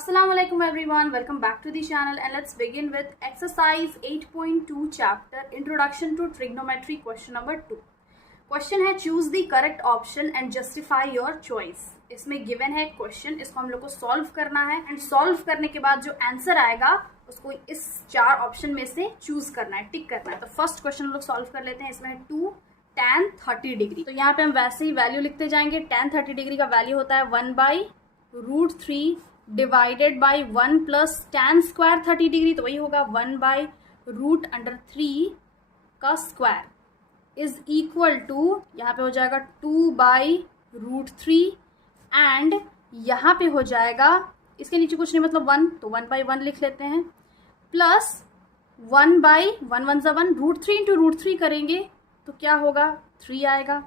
Assalamualaikum everyone, welcome back to the channel and let's begin with exercise 8.2 chapter Introduction to Trigonometry question number 2. Question है choose the correct option and justify your choice. इसमें given है question, इसको हम लोग को solve करना है and solve करने के बाद जो आंसर आएगा उसको इस चार ऑप्शन में से चूज करना है, टिक करना है। तो फर्स्ट क्वेश्चन हम लोग सॉल्व कर लेते हैं। इसमें है 2 tan 30 डिग्री। तो यहाँ पे हम वैसे ही वैल्यू लिखते जाएंगे। tan 30 डिग्री का वैल्यू होता है 1/√3 divided by 1 plus tan square 30 degree, तो वही होगा 1/√3 का स्क्वायर इज इक्वल टू, यहाँ पे हो जाएगा 2/√3 एंड यहाँ पे हो जाएगा, इसके नीचे कुछ नहीं मतलब 1, तो 1/1 लिख लेते हैं, प्लस 1/1 √3 इंटू √3 करेंगे तो क्या होगा 3 आएगा।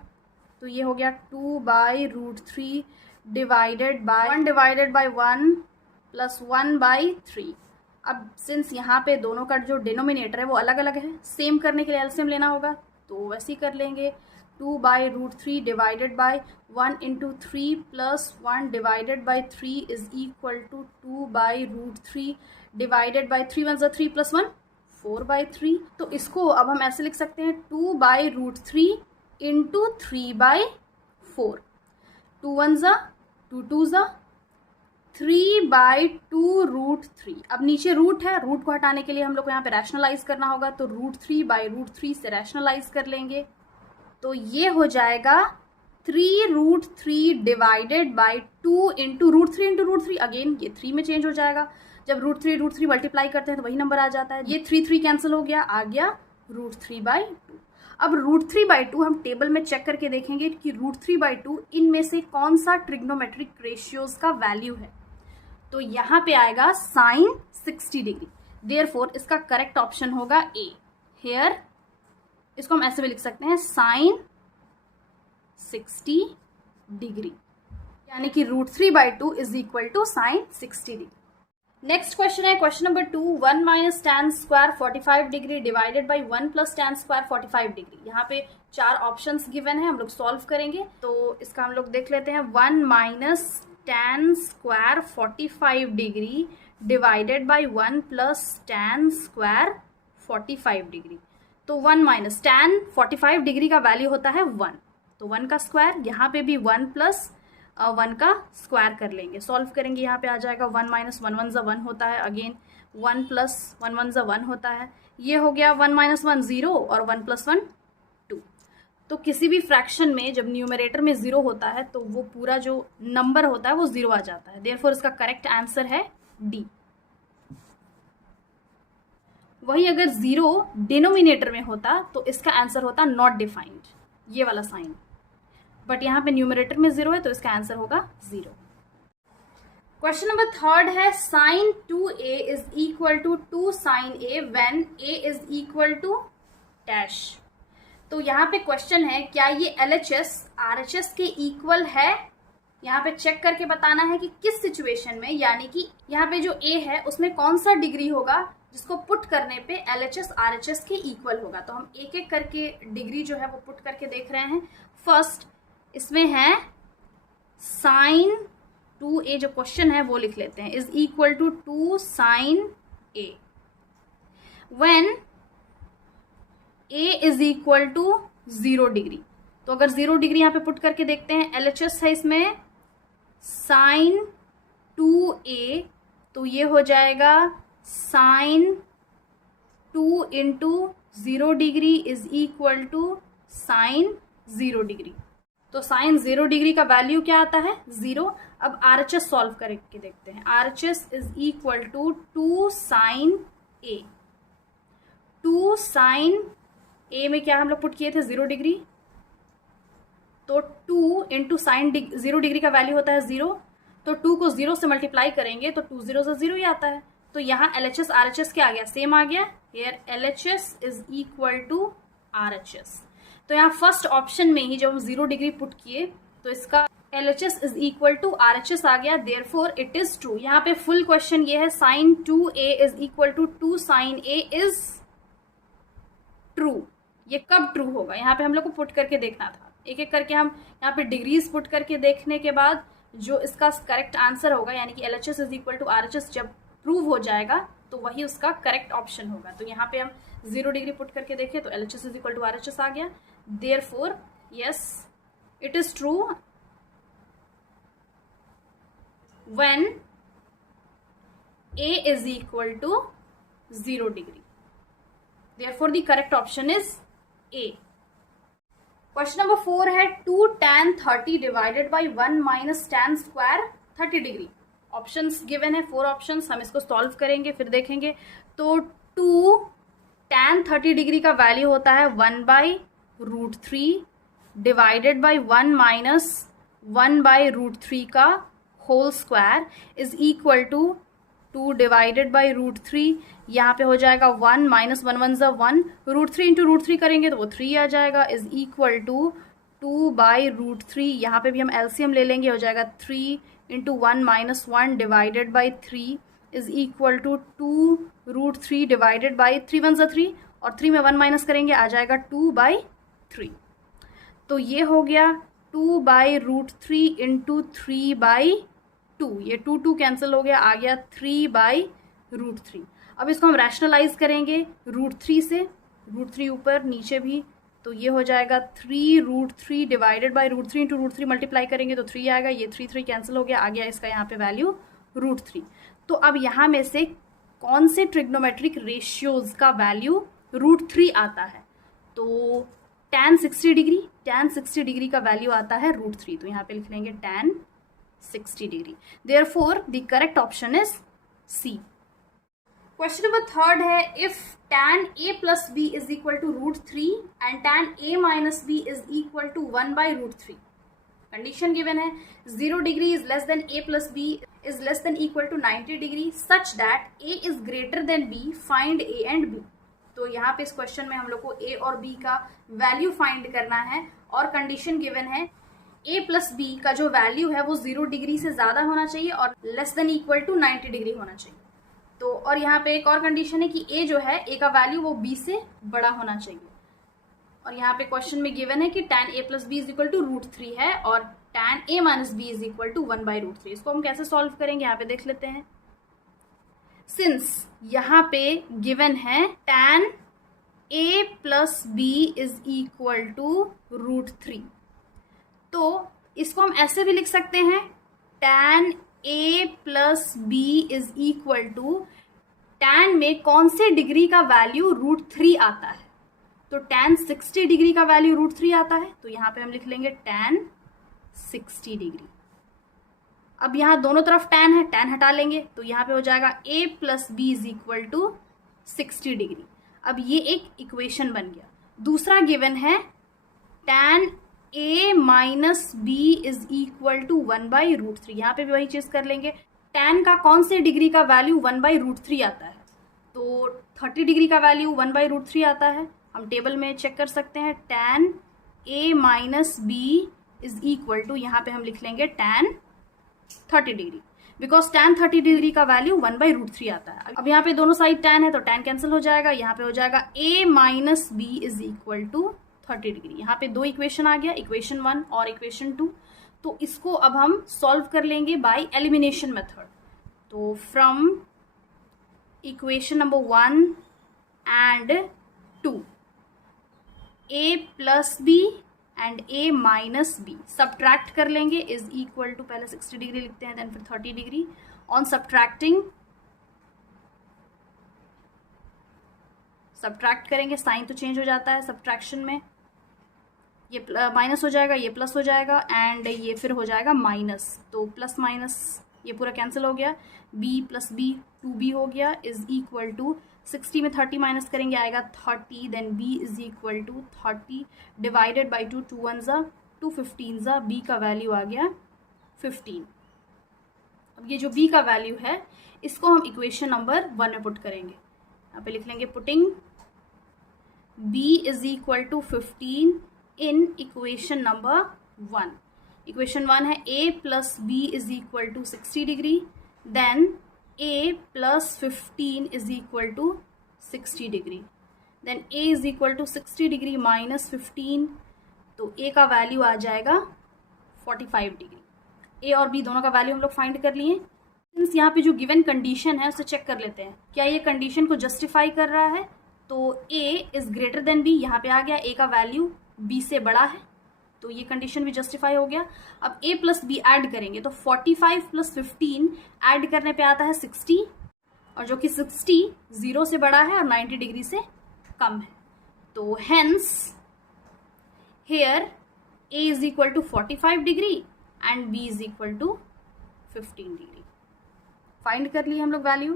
तो ये हो गया 2/√3 डिवाइडेड बाय 1 प्लस 1/3। अब सिंस यहाँ पे दोनों का जो डिनोमिनेटर है वो अलग अलग है, सेम करने के लिए एलसीएम लेना होगा, तो वैसे ही कर लेंगे। 2/√3 divided by 1 into 3 plus 1 divided by 3 is equal to 2/√3 divided by 3 1 3 plus 1 4/3। तो इसको अब हम ऐसे लिख सकते हैं 2/√3 इंटू 3/4, 2 1 2 2 3/2√3। अब नीचे रूट है, रूट को हटाने के लिए हम लोग को यहाँ पे रैशनलाइज करना होगा, तो √3/√3 से रैशनलाइज कर लेंगे। तो ये हो जाएगा 3√3 डिवाइडेड बाई 2 इंटू √3 अगेन ये 3 में चेंज हो जाएगा। जब √3 मल्टीप्लाई करते हैं तो वही नंबर आ जाता है। ये 3 कैंसिल हो गया, आ गया √3/2। अब √3/2 हम टेबल में चेक करके देखेंगे कि √3/2 इनमें से कौन सा ट्रिग्नोमेट्रिक रेशियोज का वैल्यू है। तो यहाँ पे आएगा sin 60 डिग्री, देयरफॉर इसका करेक्ट ऑप्शन होगा ए। हेयर इसको हम ऐसे भी लिख सकते हैं sin 60 डिग्री, यानी कि √3/2 is equal to sin 60 degree. Next question है question number 2, 1 minus tan square 45 degree divided by 1 plus tan square 45 degree. यहाँ पे चार ऑप्शंस गिवन है, हम लोग सॉल्व करेंगे। तो इसका हम लोग देख लेते हैं। 1 minus tan square 45 degree divided by 1 plus tan square 45 degree. तो 1 माइनस tan 45 डिग्री का वैल्यू होता है 1, तो 1 का स्क्वायर, यहाँ पे भी 1 प्लस 1 का स्क्वायर कर लेंगे, सॉल्व करेंगे। यहाँ पे आ जाएगा 1 माइनस 1 1 1 होता है, अगेन 1 प्लस 1 1 1 होता है। ये हो गया 1 माइनस 1 0 और 1 प्लस 1 2। तो किसी भी फ्रैक्शन में जब न्यूमरेटर में 0 होता है तो वो पूरा जो नंबर होता है वो 0 आ जाता है, देयरफॉर इसका करेक्ट आंसर है डी। वही अगर 0 डिनोमिनेटर में होता तो इसका आंसर होता नॉट डिफाइंड, ये वाला साइन, बट यहाँ पे न्यूमरेटर में 0 है तो इसका आंसर होगा 0। क्वेश्चन नंबर 3 है sin 2a is equal to 2 sin a when a is equal to dash. तो यहाँ पे क्वेश्चन है क्या ये LHS RHS के इक्वल है। यहाँ पे चेक करके बताना है कि किस सिचुएशन में, यानी कि यहाँ पे जो a है उसमें कौन सा डिग्री होगा जिसको पुट करने पे LHS RHS के इक्वल होगा। तो हम एक एक करके डिग्री जो है वो पुट करके देख रहे हैं। फर्स्ट इसमें है sin 2a, जो क्वेश्चन है वो लिख लेते हैं, is equal to 2 sin a when a is equal to 0 degree. तो अगर 0 डिग्री यहाँ पे पुट करके देखते हैं, LHS है इसमें sin 2a, तो ये हो जाएगा sin 2 into 0 degree is equal to sin 0 degree. तो sin 0 डिग्री का वैल्यू क्या आता है 0। अब RHS सॉल्व करके देखते हैं। RHS is equal to 2 sin a। 2 sin a में क्या हम लोग पुट किए थे 0 डिग्री, तो 2 इंटू साइन 0 डिग्री का वैल्यू होता है 0, तो 2 को 0 से मल्टीप्लाई करेंगे तो 2 0 से 0 ही आता है। तो यहाँ LHS RHS क्या आ गया, सेम आ गया। Here LHS is equal to RHS। तो यहाँ फर्स्ट ऑप्शन में ही जब हम 0 डिग्री पुट किए तो इसका LHS is equal to RHS आ गया, देयरफॉर इट इज ट्रू। यहाँ पे फुल क्वेश्चन ये है sin 2a is equal to 2 sin a is true. ये कब ट्रू होगा, यहाँ पे हम लोग को पुट करके देखना था। एक एक करके हम यहाँ पे डिग्रीज पुट करके देखने के बाद जो इसका करेक्ट आंसर होगा, यानी कि LHS is equal to RHS जब प्रूव हो जाएगा तो वही उसका करेक्ट ऑप्शन होगा। तो यहाँ पे हम 0 डिग्री पुट करके देखें तो LHS is equal to RHS आ गया। Therefore yes, it is true when A is equal to 0 degree. Therefore the correct option is A. Question number 4 है 2 tan 30 divided by 1 minus tan square 30 degree. Options given है, 4 options, हम इसको solve करेंगे फिर देखेंगे। तो 2 tan 30 डिग्री का value होता है 1/√3 डिवाइडेड बाई 1 माइनस 1/√3 का whole square is equal to 2 divided by √3, यहाँ पे हो जाएगा 1 माइनस 1 1 1, √3 इंटू √3 करेंगे तो वो 3 आ जाएगा, इज इक्वल टू 2/√3, यहाँ पे भी हम एलसीएम ले लेंगे, हो जाएगा 3 into 1 minus 1 divided by 3 is equal to 2√3 divided by 3 1 3, और 3 में 1 माइनस करेंगे आ जाएगा 2/3। तो ये हो गया 2/√3 इंटू 3/2, ये 2 कैंसिल हो गया, आ गया 3/√3। अब इसको हम रैशनलाइज करेंगे √3 से, √3 ऊपर नीचे भी, तो ये हो जाएगा 3√3 डिवाइडेड बाई √3 इंटू √3 मल्टीप्लाई करेंगे तो 3 आएगा, ये 3 कैंसिल हो गया, आ गया इसका यहाँ पे वैल्यू √3। तो अब यहाँ में से कौन से ट्रिग्नोमेट्रिक रेशियोज का वैल्यू √3 आता है? तो tan 60 डिग्री का वैल्यू आता है √3, तो यहाँ पे लिख लेंगे tan 60 degree. Therefore the correct option is C. Question number 3 है if tan a plus b is equal to √3 and tan a minus b is equal to 1/√3. Condition given है 0 degree is less than a plus b is less than equal to 90 degree such that a is greater than b, find a and b. तो यहाँ पे इस question में हम लोग को a और b का वैल्यू फाइंड करना है, और कंडीशन गिवन है a प्लस b का जो वैल्यू है वो 0 डिग्री से ज्यादा होना चाहिए और less than equal to 90 degree होना चाहिए। तो और यहाँ पे एक और कंडीशन है कि a जो है a का वैल्यू वो b से बड़ा होना चाहिए, और यहाँ पे क्वेश्चन में गिवन है कि tan a plus B is equal to √3 है और tan a minus B is equal to 1/√3। इसको हम कैसे सॉल्व करेंगे यहाँ पे देख लेते हैं। सिंस यहाँ पे गिवन है tan a plus B is equal to √3, तो इसको हम ऐसे भी लिख सकते हैं tan a plus B is equal to, tan में कौन से डिग्री का वैल्यू √3 आता है? तो tan 60 डिग्री का वैल्यू √3 आता है, तो यहाँ पे हम लिख लेंगे tan 60 डिग्री। अब यहाँ दोनों तरफ tan है, tan हटा लेंगे तो यहाँ पे हो जाएगा a plus B is equal to 60 degree. अब ये एक इक्वेशन बन गया। दूसरा गिवन है tan a minus B is equal to 1/√3, यहाँ पे भी वही चीज कर लेंगे। tan का कौन से डिग्री का वैल्यू 1/√3 आता है? तो 30 डिग्री का वैल्यू 1/√3 आता है, हम टेबल में चेक कर सकते हैं। tan a minus B is equal to, यहाँ पे हम लिख लेंगे tan 30 degree, because tan 30 degree का वैल्यू 1/√3 आता है। अब यहाँ पे दोनों साइड tan है तो tan कैंसिल हो जाएगा, यहाँ पे हो जाएगा a minus B is equal to 30 degree. यहाँ पे दो इक्वेशन आ गया, इक्वेशन 1 और इक्वेशन 2। तो इसको अब हम सॉल्व कर लेंगे बाय एलिमिनेशन मेथड। तो from equation number 1 and 2, a plus B and a minus B subtract कर लेंगे, इज इक्वल टू, पहले 60 डिग्री लिखते हैं देन फिर 30 डिग्री। ऑन सब्ट्रैक्ट करेंगे, साइन तो चेंज हो जाता है सब्ट्रैक्शन में, ये माइनस हो जाएगा, ये प्लस हो जाएगा, एंड ये फिर हो जाएगा माइनस, तो प्लस माइनस ये पूरा कैंसिल हो गया, b प्लस बी 2b हो गया, इज इक्वल टू 60 में 30 माइनस करेंगे आएगा 30, then b is equal to 30 divided by 2, 2 1 ज़ा 2 15 ज़ा, b का वैल्यू आ गया 15। अब ये जो b का वैल्यू है इसको हम इक्वेशन नंबर 1 में पुट करेंगे। यहाँ पे लिख लेंगे putting b is equal to 15 in equation number 1। Equation 1 है a plus B is equal to 60 degree, then a plus 15 is equal to 60 degree, then a is equal to 60 degree minus 15, तो a का value आ जाएगा 45 degree. ए और B दोनों का value हम लोग find कर लिए। सिंस यहाँ पे जो गिवन कंडीशन है उसे चेक कर लेते हैं, क्या ये कंडीशन को जस्टिफाई कर रहा है। तो A is greater than B, यहाँ पे आ गया ए का वैल्यू बी से बड़ा है, तो ये कंडीशन भी जस्टिफाई हो गया। अब a प्लस बी ऐड करेंगे तो 45 प्लस 15 ऐड करने पे आता है 60, और जो कि 60 0 से बड़ा है और 90 डिग्री से कम है। तो hence here a is equal to 45 degree and b is equal to 15 degree. Find कर लिए हम लोग वैल्यू।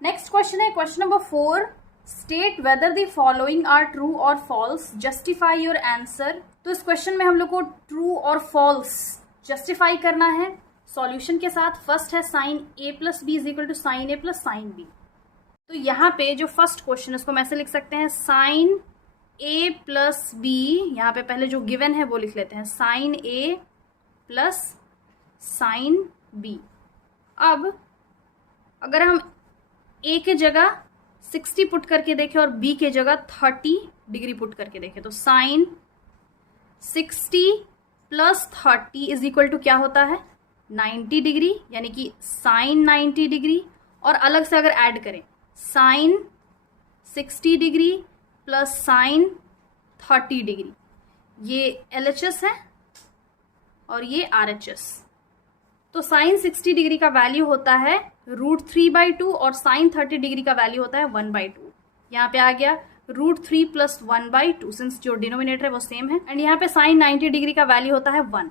नेक्स्ट क्वेश्चन है question number 4, state whether the following are true और फॉल्स, जस्टिफाई योर आंसर। तो इस क्वेश्चन में हम लोग को ट्रू और फॉल्स जस्टिफाई करना है सॉल्यूशन के साथ। फर्स्ट है sine A plus B is equal to sine A plus sine B. तो यहाँ पे जो फर्स्ट क्वेश्चन है उसको हम ऐसे लिख सकते हैं, साइन ए प्लस बी, यहाँ पे पहले जो गिवन है वो लिख लेते हैं, sign A plus sine B. अब अगर हम ए के जगह 60 पुट करके देखें और बी के जगह 30 डिग्री पुट करके देखें तो sine 60 plus 30 is equal to क्या होता है 90 डिग्री, यानी कि साइन 90 डिग्री। और अलग से अगर ऐड करें sine 60 degree plus sine 30 degree, ये LHS है और ये RHS। तो साइन 60 डिग्री का वैल्यू होता है √3/2 और साइन 30 डिग्री का वैल्यू होता है 1/2। यहाँ पे आ गया √3 प्लस 1/2, सिंस जो डिनोमिनेटर है वो सेम है। एंड यहाँ पे साइन 90 डिग्री का वैल्यू होता है 1।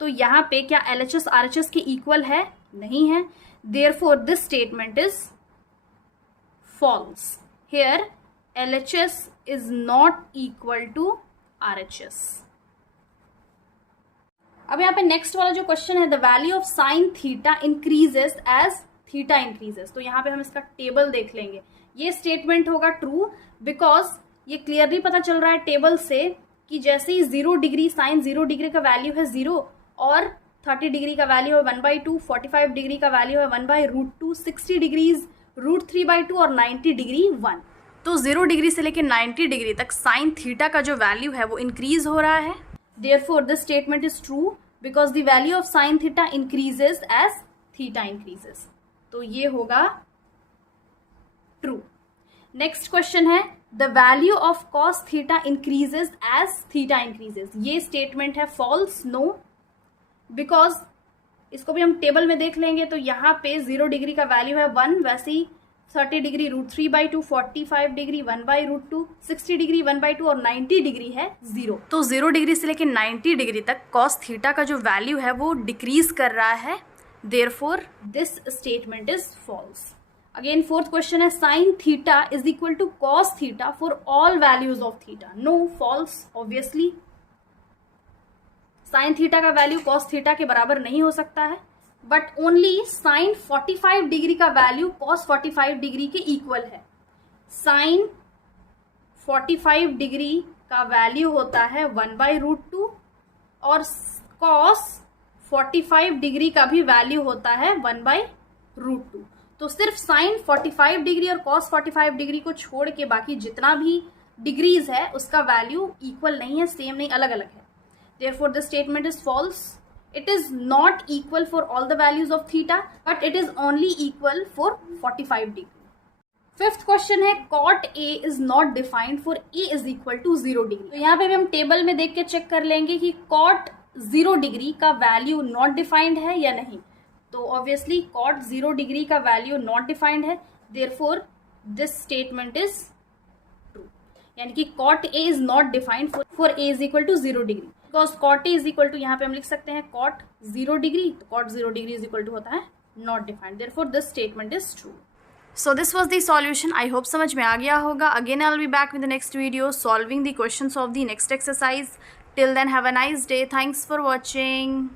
तो यहाँ पे क्या LHS RHS के इक्वल है? नहीं है। Therefore this statement is false. Here LHS is not equal to RHS। अब यहाँ पे नेक्स्ट वाला जो क्वेश्चन है, the value of sine theta increases as theta increases. तो यहाँ पे हम इसका टेबल देख लेंगे। ये स्टेटमेंट होगा ट्रू, बिकॉज ये क्लियरली पता चल रहा है टेबल से कि जैसे ही 0 डिग्री साइन 0 डिग्री का वैल्यू है 0 और 30 डिग्री का वैल्यू है 1/2, 45 डिग्री का वैल्यू है 1/√2, 60 डिग्रीज √3/2 और 90 डिग्री 1। तो 0 डिग्री से लेकर 90 डिग्री तक साइन थीटा का जो वैल्यू है वो इंक्रीज हो रहा है। Therefore, this statement is true because the value of sin theta increases as theta increases. तो ये होगा true. Next question है the value of cos theta increases as theta increases. ये statement है false, no, because इसको भी हम table में देख लेंगे तो यहाँ पे 0 डिग्री का वैल्यू है 1, वैसे ही 30 डिग्री √3/2, 45 डिग्री 1/√2, 60 डिग्री 1/2 और 90 डिग्री है 0। तो 0 डिग्री से लेकर 90 डिग्री तक cos थीटा का जो वैल्यू है वो डिक्रीज कर रहा है। Therefore this statement is false. Again fourth question है sine theta is equal to cos theta for all values of theta. No, false. Obviously sine theta का वैल्यू cos थीटा के बराबर नहीं हो सकता है, बट ओनली साइन 45 डिग्री का value cos 45 degree के इक्वल है। साइन 45 डिग्री का वैल्यू होता है 1/√2 और cos 45 डिग्री का भी वैल्यू होता है 1/√2। तो सिर्फ साइन 45 डिग्री और cos 45 डिग्री को छोड़ के बाकी जितना भी डिग्रीज है उसका वैल्यू इक्वल नहीं है, सेम नहीं, अलग अलग है। Therefore, this statement is false. It is not equal for all the values of theta, but it is only equal for 45 degree. Fifth question है cot A is not defined for A is equal to 0 degree. तो यहाँ पे भी हम table में देख के check कर लेंगे कि cot 0 डिग्री का वैल्यू नॉट डिफाइंड है या नहीं। तो ऑब्वियसली cot 0 डिग्री का वैल्यू नॉट डिफाइंड है, therefore this statement is true. यानी कि cot A is not defined for A is equal to 0 degree. Because cot A is equal to यहाँ पे हम लिख सकते हैं cot 0 डिग्री, तो cot 0 degree is equal to होता है not defined. Therefore this statement is true. So this was the solution. I hope समझ में आ गया होगा। Again I will be back with the next video solving the questions of the next exercise. Till then have a nice day. Thanks for watching.